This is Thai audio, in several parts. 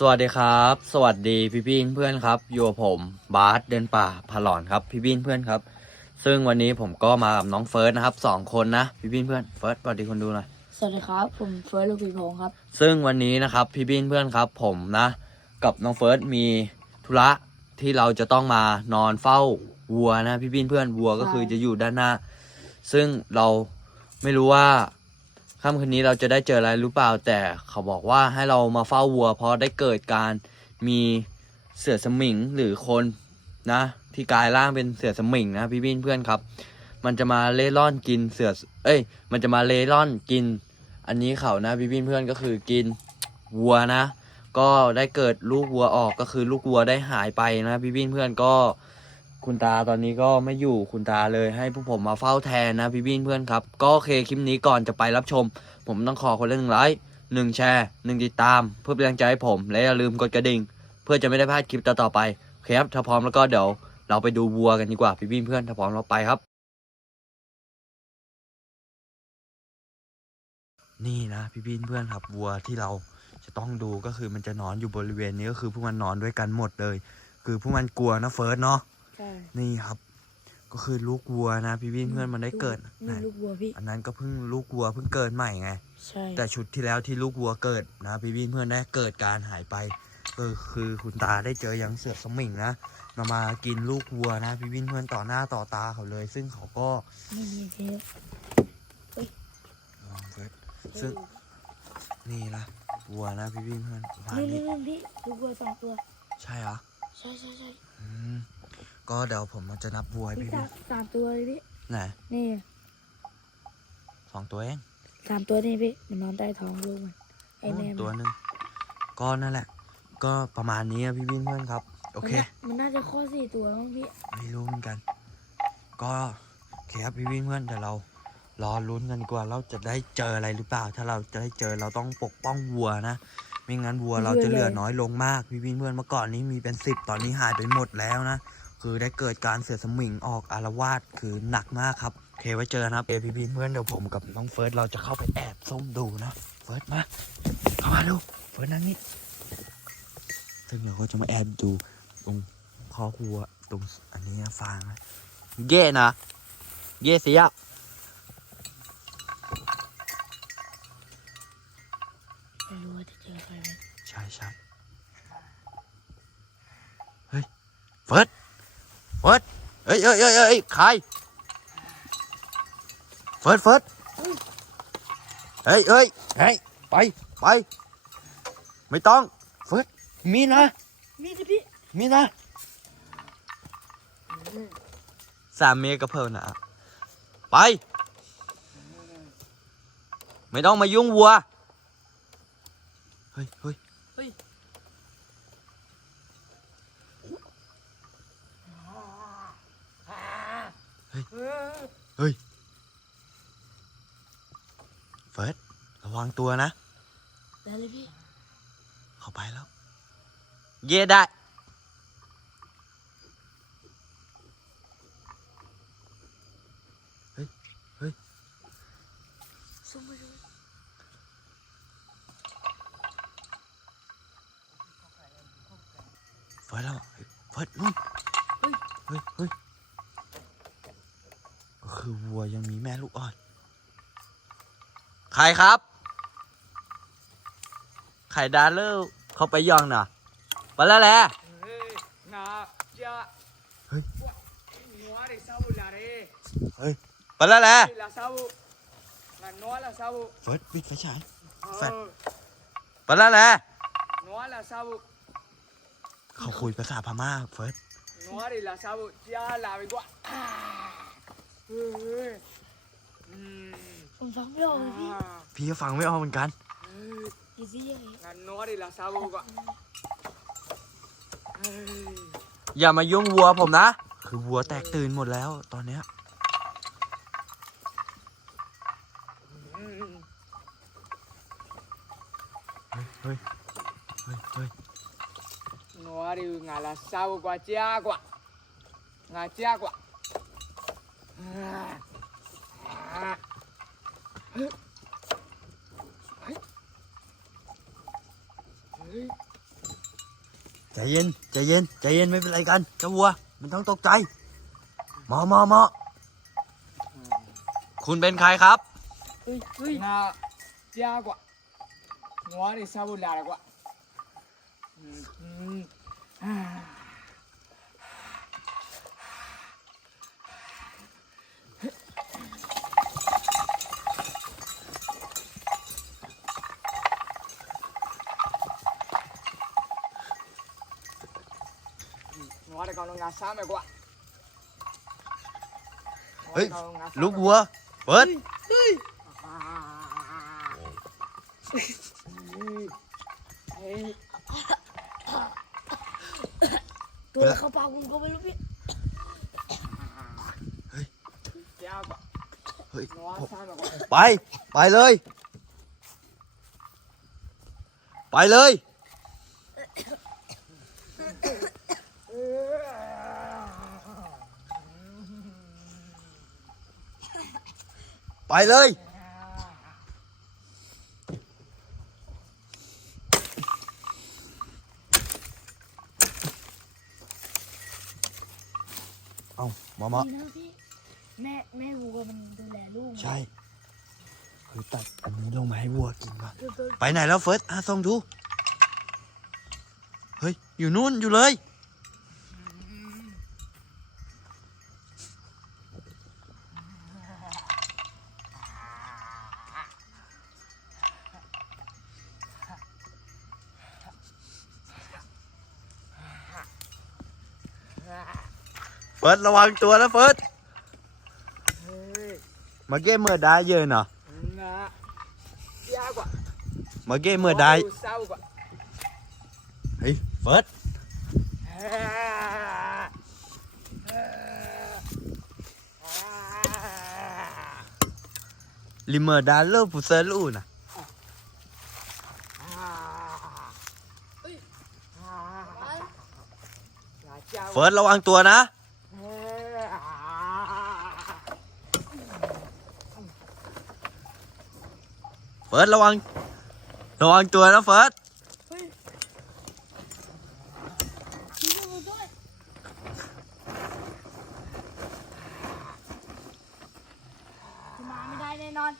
สวัสดีครับ สวัสดีพี่พี่เพื่อนครับอยู่กับผมบาสเดินป่าพาหลอนครับพี่พี่เพื่อนครับ ซึ่งวันนี้ผมก็มากับน้องเฟิร์สนะครับสองคนนะพี่พี่เพื่อนเฟิร์สสวัสดีคนดูหน่อยสวัสดีครับ ผมเฟิร์สลูกปีพงศ์ครับ ซึ่งวันนี้นะครับพี่พี่เพื่อนครับ ผมนะ กับน้องเฟิร์สมีธุระที่เราจะต้องมานอนเฝ้าวัวนะพี่พี่เพื่อนวัวก็คือจะอยู่ด้านหน้า ซึ่งเราไม่รู้ว่า ค่ำคืนนี้เราจะได้เจออะไรหรือเปล่า แต่เขาบอกว่าให้เรามาเฝ้าวัว เพราะได้เกิดการมีเสือสมิงหรือคนนะที่กลายร่างเป็นเสือสมิงนะพี่พี่เพื่อนครับ มันจะมาเล่ร่อนกินเสือเอ้ย มันจะมาเล่ร่อนกิน อันนี้เขานะพี่พี่เพื่อนก็คือกินวัวนะ ก็ได้เกิดลูกวัวออกก็คือลูกวัวได้หายไปนะพี่พี่เพื่อนก็ คุณตาตอนนี้ก็ไม่อยู่คุณตาเลยให้ผู้ผมมาเฝ้าแทนนะพี่พี่เพื่อนครับ ก็โอเคคลิปนี้ก่อนจะไปรับชม ผมต้องขอคนละหนึ่งไลค์หนึ่งแชร์หนึ่งติดตาม เพื่อเป็นกำลังใจให้ผม และอย่าลืมกดกระดิ่ง เพื่อจะไม่ได้พลาดคลิปต่อๆไปโอเคครับถ้าพร้อมแล้วก็เดี๋ยวเราไปดูวัวกันดีกว่าพี่พี่เพื่อนถ้าพร้อมเราไปครับ นี่นะพี่พี่เพื่อนครับวัวที่เราจะต้องดูก็คือมันจะนอนอยู่บริเวณนี้ก็คือพวกมันนอนด้วยกันหมดเลย คือพวกมันกลัวนะเฟิร์สเนาะ นี่ครับ ก็คือลูกวัวนะ พี่พี่เพื่อนมันได้เกิดนี่ไหนลูกวัวพี่อันนั้นก็เพิ่งลูกวัวเพิ่งเกิดใหม่ไงใช่แต่ชุดที่แล้วที่ลูกวัวเกิดนะพี่พี่เพื่อนได้เกิดการหายไปก็คือคุณตาได้เจอยังเสือกสมิงนะนำมากินลูกวัวนะ พี่พี่เพื่อนต่อหน้าต่อตาเขาเลย ซึ่งเขาก็ไม่มีเทปลองเฟิร์สซึ่งนี่ละวัวนะพี่พี่เพื่อนว่านี่นี่นี่นี่พี่ลูกวัวสองตัว ใช่เหรอใช่ใช่ใช่อืม ก็เดี๋ยวผมจะนับวัวให้พี่พี่สาพี่มสามตัวเลยพี่ไหนนี่สองตัวเองสามตัวนี่พี่มันนอนใต้ท้องลูกมันไอ้แม่โอ้มันตัวหนึ่งก็นั่นแหละ ก็ประมาณนี้อะพี่พี่เพื่อนครับ โอเค มันน่ามันน่าจะข้อสี่ตัวมั้งพี่ไม่รู้เหมือนกัน ก็โอเคครับพี่พี่เพื่อนเดี๋ยวเรารอลุ้นกันดีกว่าเราจะได้เจออะไรหรือเปล่า ถ้าเราจะได้เจอเราต้องปกป้องวัวนะไม่งั้นวัวเราจะเหลือน้อยลงมากพี่พี่เพื่อนเมื่อก่อนนี้มีเป็นสิบตอนนี้หายไปหมดแล้วนะ คือได้เกิดการเสือสมิงออกอารวาสคือหนักมากครับโอเคไว้เจอกันนะครับเอพี่พี่เพื่อนเดี๋ยวผมกับน้องเฟิร์สเราจะเข้าไปแอบส้มดูนะเฟิร์สมาเข้ามาดูเฟิร์สนั่งนี่ซึ่งเราก็จะมาแอบดูตรงคอวัวตรงอันนี้นะฟางนะเย่นะเย่เสียไม่รู้ว่าจะเจอใครไหมใช่ใช่เฮ้ยเฟิร์สเฟิร์สเอ้ยเอ้ยเอ้ยเอ้ยใครเฟิร์สเฟิร์สเฮ้ยเอ้ยเฮ้ยไปไปไม่ต้องเฟิร์สมีนะ มีสิพี่ มีนะสามเมตรก็เพิ่มนะไป ไม่ต้องมายุ่งวัว เฮ้ยเฮ้ยเฮ้ย เฮ้ย เฟิร์สระวังตัวนะ ได้เลยพี่ เข้าไปแล้ว เย่ได้ เฮ้ย เฮ้ย ซุ่มไปดู เฟิร์สแล้วเฮ้ยเฟิร์สนู่นเฮ้ย เฮ้ย เฮ้ย ก็คือวัวยังมีแม่ลูกอ่อน ใครครับ ไข่ดาเลอร์เขาไปย่องน่ะไปแล้วแหละ Hey, na, ya. Hey. No haré sabo la haré. ไปแล้วแหละ La sabo. La no a la sabo. เฟิร์สปิดไฟฉาย Ah, Fat. ไปแล้วแหละ No a la sabo. เขาคุยภาษาพม่าเฟิร์ส No haré la sabo. Ya la vengo. Ah. Hey. Mm. ผมฟังไม่ออกเลยพี่ Ah. พี่ก็ฟังไม่ออกเหมือนกัน Hey. อีซี่อะไร La no haré la sabo. Hey. อย่ามายุ่งวัวผมนะ คือวัวแตกตื่นหมดแล้วตอนเนี้ย Mm. เฮ้ยเฮ้ยเฮ้ย No haré nga la sabo gua chia gua. Nga chia gua. Ah. Ah. ใจเย็นใจเย็นใจเย็นไม่เป็นไรกันเจ้าวัว มันต้องตกใจมอมอมอคุณเป็นใครครับ เฮ้ยเฮ้ย那第二个，我的小不拉了个， ကောင်လုံးငါစားမယ်ကွာ เฮ้ย ငွားတကောင်လုံးငါစားမယ် ลูกวัวเฟิร์ส เฮ้ย เฮ้ย ตัวอะไรเข้าปากผมก็ไม่รู้พี่ ကြားကွာ เฮ้ย ငွား ผม စားမယ်ကွာ ไป ไปเลย ไปเลย ไปเลย เอามามาดีนะพี่แม่แม่วัวมันดูแลลูกใช่ คือตัดอันนี้ลงมาให้วัวกินก่อนเดี๋ยวตัวไปไหนแล้วเฟิร์สอาส่องดู เฮ้ย อยู่นู่นอยู่เลย เฟิร์สระวังตัวนะเฟิร์สมื่ก้เมื่อได้เยอะเนาะนากเก้เมื่อได้เากเฮ้ยเฟิร์สลิเมอร์ดาเลอร์ผู้เซลูนะเฟิร์สระวังตัวนะ ฟิร์สระวัง ระวังตัวนะเฟิร์สเฮ้ยพี่ช่วยผมด้วยมาไม่ได้แน่นอน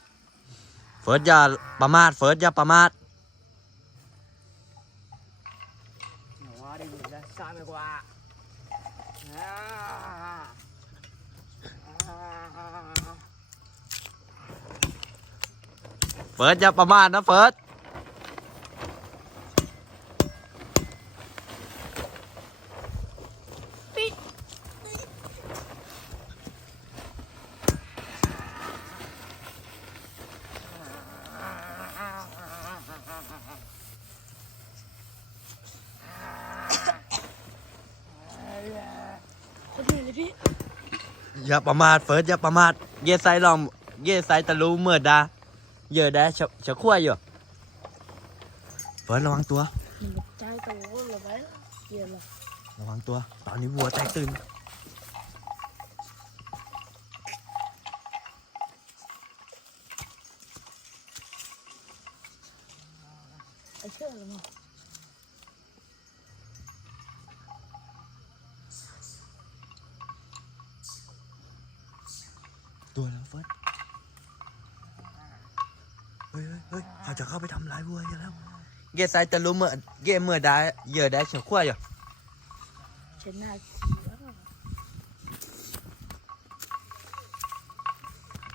เฟิร์สอย่าประมาท เฟิร์สอย่าประมาท เฟิร์สอย่าประมาทนะเฟิร์สอย่าประมาทเฟิร์สอย่าประมาทเยสไซลองเยสไซตะลูเมื่อดา เยอะได้เฉเฉขั้วอยู่เฟิร์สระวังตัวมันตกใจตัวเหรอไว้เย็นเหรอระวังตัว ตอนนี้วัวแตกตื่นไอ้เชื่อเหรอมั้งตัวแล้วเฟิร์ส เฮ้ยเฮ้ยเฮ้ยเขาจะเข้าไปทำร้ายวัวอยู่แล้วเยไซตะลูเมื่อเยเมื่อดาเยอะได้เฉขั้วอยู่เช็ดหน้าขี้แล้ว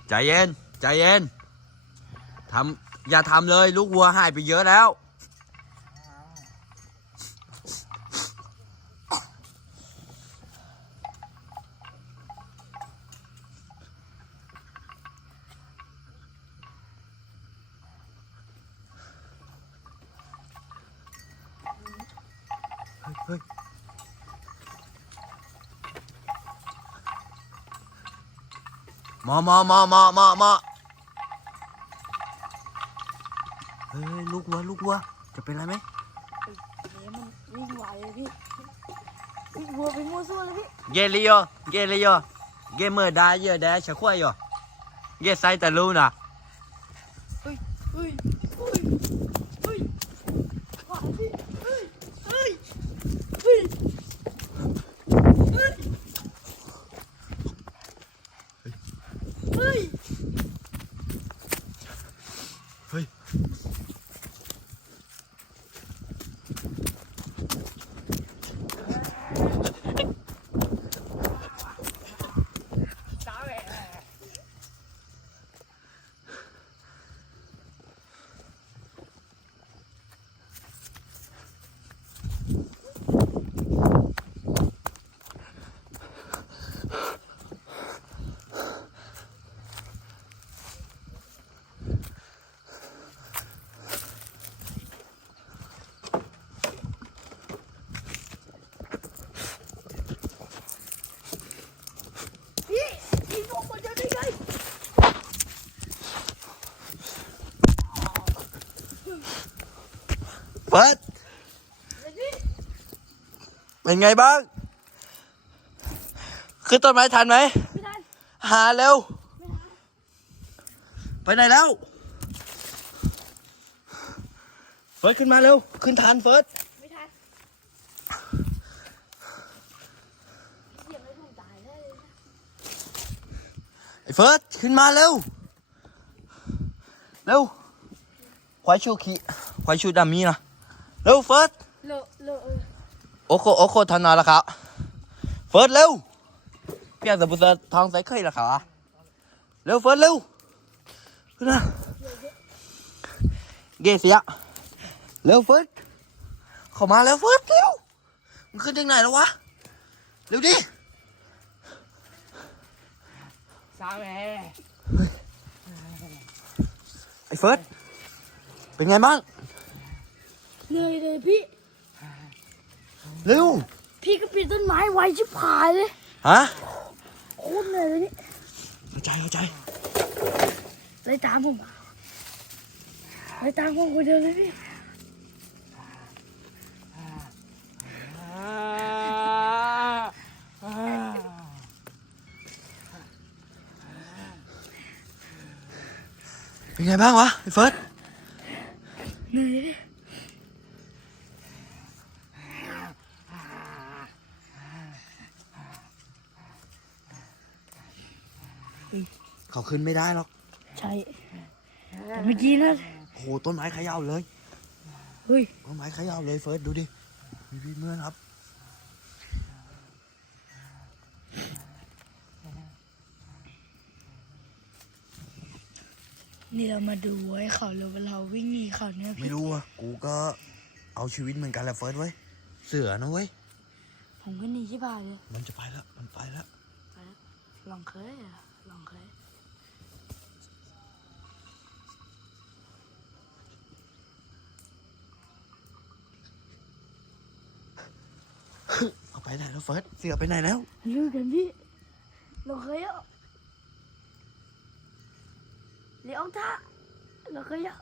ใจเย็น ใจเย็นทำอย่าทำเลย ลูกวัวหายไปเยอะแล้ว มอหมอหมอหมอหมอหมอเฮ้ยลูกวัวลูกวัวจะเป็นอะไรไหมเดี๋ยวมันวิ่งไหวเลยพี่วิ่งวัวไปมั่วซั่วเลยพี่เยลิโยเยลิโยเยเมื่อได้เยอะได้ชักควายโยเยไซตะลูนะเฮ้ยเฮ้ยเฮ้ยเฮ้ยไหวพี่เฮ้ยเฮ้ย เฟิร์สเป็นไงบ้าง ขึ้นต้นไม้ทันไหมไม่ทันหาเร็ว ไปไหนแล้ว เฟิร์สขึ้นมาเร็ว ขึ้นทันเฟิร์สไม่ทันเสียงไม่ถูกตานไอ้เฟิร์สขึ้นมาเร็ว เร็วควายชูขีควายชูดามีนะ เร็วเฟิร์สเลอะเลอะเออโอโคโอโคทันนาแล้วครับเฟิร์สเร็วพี่อยากจะบุษทองใส่เคยแล้วครับเร็วเฟิร์สเร็วขึ้นมาเกเสียเร็วเฟิร์สเข้ามาแล้วเฟิร์สเร็วมันขึ้นจากไหนแล้ววะเร็วดิสาวแม่ไอ้เฟิร์สเป็นไงบ้าง เหนื่อยเลยพี่ เร็ว พี่ก็ปีนต้นไม้ไวชิบหายเลยฮะโคตรเหนื่อยเลยนี่เข้าใจเข้าใจ เลยตามผมมาเลยตามผมคนเดียวเลยพี่เป็นไงบ้างวะไอ้เฟิร์ส เหนื่อยเลย เขาขึ้นไม่ได้หรอกใช่แต่เมื่อกี้นะโอ้โหต้นไม้เขย่าเลยเฮ้ยต้นไม้เขย่าเลยเฟิร์สดูดิพี่พี่เมื่อนครับนี่เรามาดูไว้เขาหรือว่าเราวิ่งหนีเขาเนี่ยไม่พี่รู้อะกูก็เอาชีวิตเหมือนกันแหละเฟิร์สเว้ยเสือนะเว้ยผมก็หนีชิบหายเลยมันจะไปแล้วมันไปแล้วลองเคยอะลองเคย เอาไปไหนแล้วเฟิร์สเสือไปไหนแล้วรู้กันพี่ลองเคยอะเลี้ยวท่าลองเคยอะ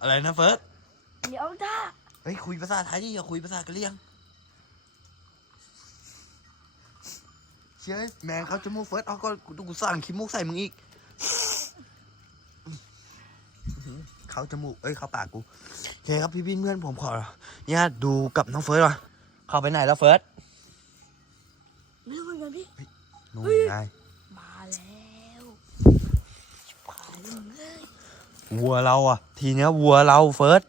อะไรนะเฟิร์สเลี้ยวท่าเฮ้ยคุยภาษาไทยดิอย่าคุยภาษากะเหรี่ยงเชื่อแมงเขาจมูกเฟิร์สเอาก็กูกูสั่งขี้มูกใส่มึงอีก เขาจมูก เอ้ย เขาปากกูโอเคครับพี่บินเพื่อนผมขอเนี่ยดูกับน้องเฟิร์สว่ะเขาไปไหนแล้วเฟิร์สไม่รู้เหมือนกันพี่นู่นไงมาแล้วชิบหายเลยมึงเอ้ยวัวเราอะ ทีเนี้ยวัวเราเฟิร์ส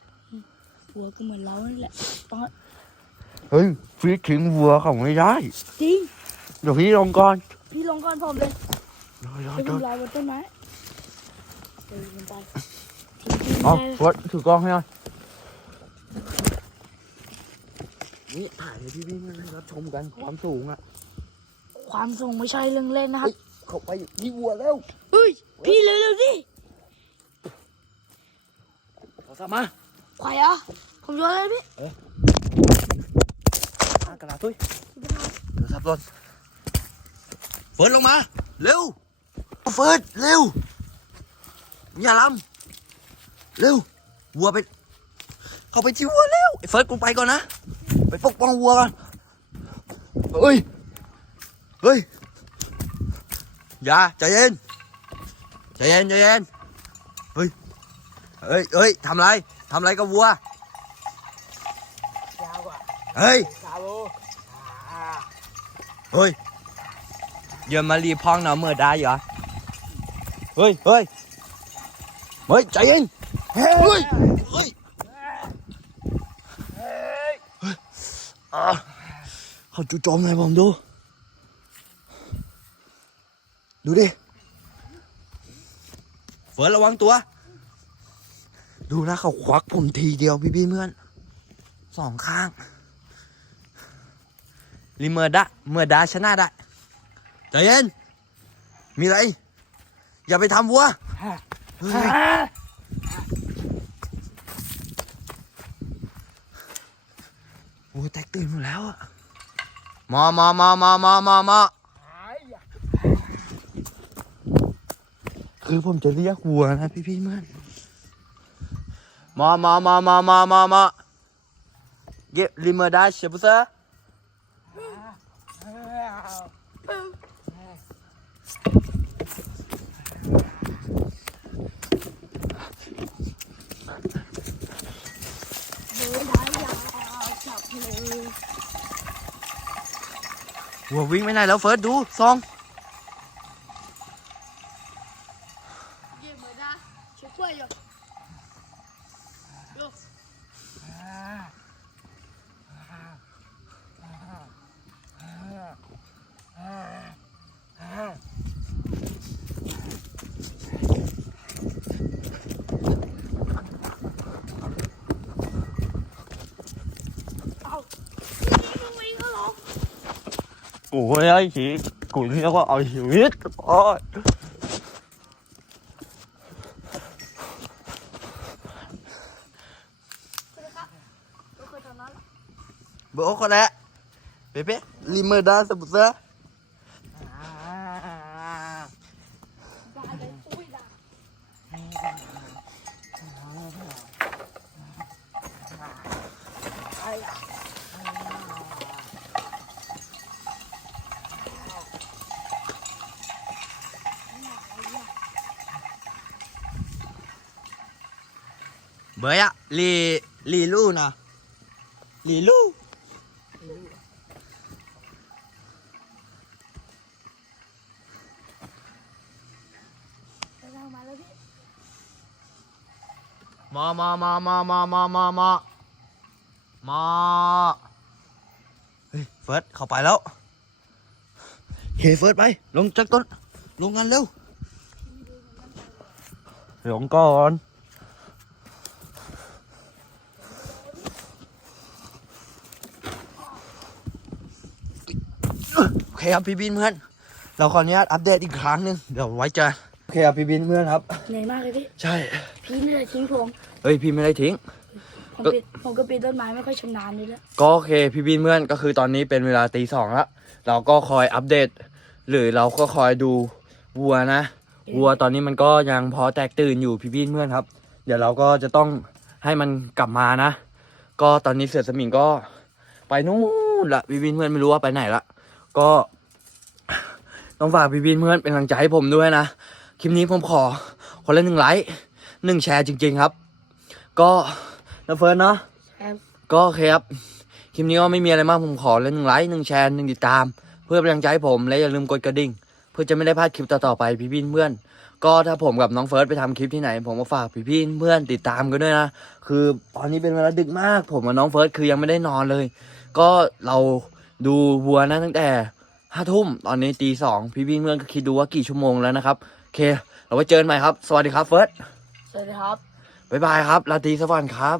หัวก็เหมือนเรานี่แหละต้องเฮ้ยฟีดทิ้งวัวเขาไม่ได้ จริง เดี๋ยวพี่ลงก่อน พี่ลงก่อนผมเลยเดี๋ยวเดี๋ยวไปเดี๋ยวทำลายบนต้นไม้เดินมันไปทิ้งทิ้ง เอาได้เฟิร์สถือกล้องให้หน่อยนี่ถ่ายให้พี่บินให้รับชมกันความสูงอะความสูงไม่ใช่เรื่องเล่นนะครับเข้าไปนี่วัวแล้วเฮ้ย พี่เร็วๆดิโทรศัพท์มาขวายอะผมโยนเลยพี่อะกระดาษตุ้ยโทรศัพท์หล่นเฟิร์สลงมา เร็ว เฟิร์สเร็วอย่าลำ เร็ววัวไป เข้าไปที่วัวเร็วไอ้เฟิร์สกูไปก่อนนะ ไปปกป้องวัวก่อนเฮ้ย เฮ้ย อย่าใจเย็น ใจเย็นใจเย็น เฮ้ย เฮ้ยเฮ้ยทำไรทำไรกับวัว ยาวกว่าเฮ้ย สาวอ่าเฮ้ยเดี๋ยวมารีพ้องเนาะเมื่อได้เหรอ เฮ้ย เฮ้ย เฮ้ย ใจเย็น เฮ้ยเฮ้ยเฮ้ยอะเขาจู่โจมให้ผมดู ดูดิเฟิร์สระวังตัว ดูนะเขาควักผมทีเดียวพี่พี่ๆเพื่อนสองข้างรีเมอร์ดะเมื่อดาชนะได้ใจเย็นมีอะไร อย่าไปทำวัวเฮ้ยโอ้ยแตกตื่นหมดแล้วอะมามามามามามามาหายอะขคือผมจะเรียกวัวนะพี่พี่ๆเพื่อนมามามามามามามาเก็บลิมเมอร์ได้เชฟเซอร์ เดินได้ยาวจับเลย วัววิ่งไม่ได้แล้วเฟิร์สดูซอง กูไม่ไอ้ขี้กูเรียกว่าเอาชีวิตโอ้ยบอกคนละเป๊ะลิมเมอร์ดาสมุทร เบอร์อะลีลีลู่นะลีลู่มามามามามามามามามาเฮ้ยเฟิร์สเข้าไปแล้วเฮ้ยเฟิร์สไป ลงจากต้น ลงกันเร็ว ลงก่อน โอเคครับพี่บินเพื่อน เราขออนุญาตอัปเดตอีกครั้งหนึงเดี๋ยวไว้เจอกันโอเคครับพี่บินเพื่อนครับ เหนื่อยมากเลยพี่ ใช่ พี่ไม่ได้ทิ้งผมเฮ้ยพี่ไม่ได้ทิ้ง ผมปีนผมก็ปีนต้นไม้ไม่ค่อยชำนาญเลยแหละก็โอเคพี่บินเพื่อนก็คือตอนนี้เป็นเวลาตีสองแล้วเราก็คอยอัปเดต หรือเราก็คอยดูวัวนะวัวตอนนี้มันก็ยังพอแตกตื่นอยู่พี่บินเพื่อนครับ เดี๋ยวเราก็จะต้องให้มันกลับมานะ ก็ตอนนี้เสือสมิงก็ไปนู่นละพี่บินเพื่อนไม่รู้ว่าไปไหนละ ก็ต้องฝากพี่บินเพื่อนเป็นกำลังใจให้ผมด้วยนะ คลิปนี้ผมขอคนละหนึ่งไลค์หนึ่งแชร์จริง ๆครับ ก็นะเฟิร์นเนาะครับก็โอเคครับ คลิปนี้ก็ไม่มีอะไรมากผมขอเลยหนึ่งไลค์หนึ่งแชร์หนึ่งติดตาม เพื่อเป็นกำลังใจให้ผมและอย่าลืมกดกระดิ่ง เพื่อจะไม่ได้พลาดคลิปต่อๆไปพี่พี่เพื่อน ก็ถ้าผมกับน้องเฟิร์สไปทำคลิปที่ไหน ผมก็ฝากพี่พี่เพื่อนติดตามกันด้วยนะคือตอนนี้เป็นเวลาดึกมาก ผมกับน้องเฟิร์สคือยังไม่ได้นอนเลย ก็เรา ดูวัวนะตั้งแต่ห้าทุ่มตอนนี้ตีสองพี่พี่เพื่อนก็คิดดูว่ากี่ชั่วโมงแล้วนะครับโอเค เราไว้เจอกันใหม่ครับ สวัสดีครับเฟิร์สสวัสดีครับ บ๊ายบายครับราตรีสวัสดิ์ครับ